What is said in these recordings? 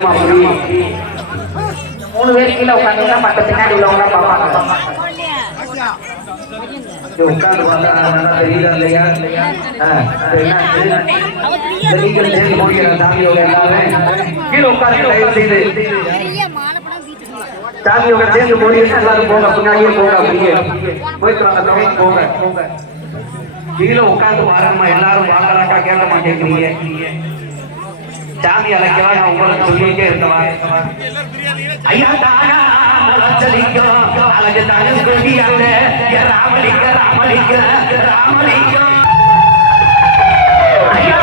மூணு பேர் கீழே உட்காந்து பட்ட பின்னாடி உள்ளவங்க பார்ப்பாங்க. உட்காந்து பார்த்தா தெரியல இல்லையா? சாமியோட எல்லாமே கீழே உட்காந்து தயவு செய்து சாமியோட சேர்ந்து போய் எல்லாரும் போங்க, பின்னாடியே போங்க, அப்படியே போயிட்டு வாங்க, போங்க. கீழே உட்காந்து பாருங்கம்மா, எல்லாரும் வாங்கலாக்கா கேட்க மாட்டேங்கிறீங்க. சாமி அழைக்கலாம், நான் உங்களுக்கு சொல்லிட்டே இருக்கவா ஐயா தானா முளச்சலிக்கும் அழகு தகுதியாங்க ராமலிங்க ஐயா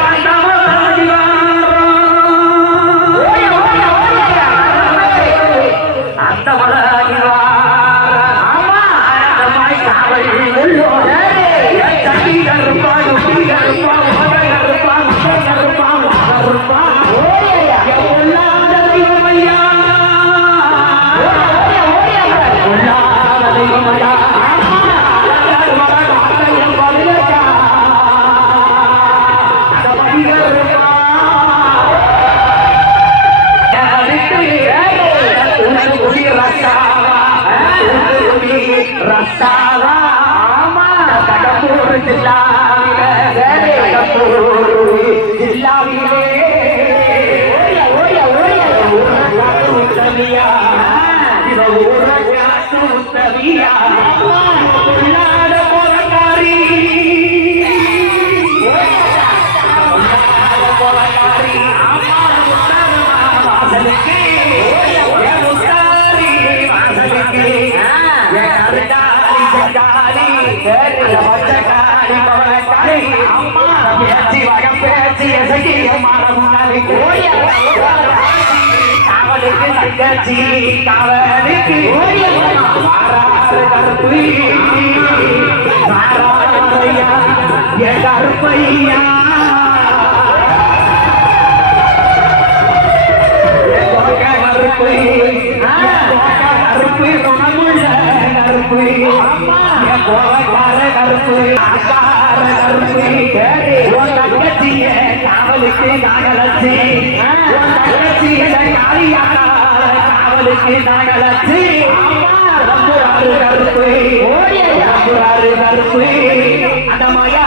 அந்த மலா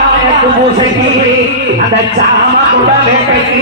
அந்த சாம கூட வேட்டைக்கு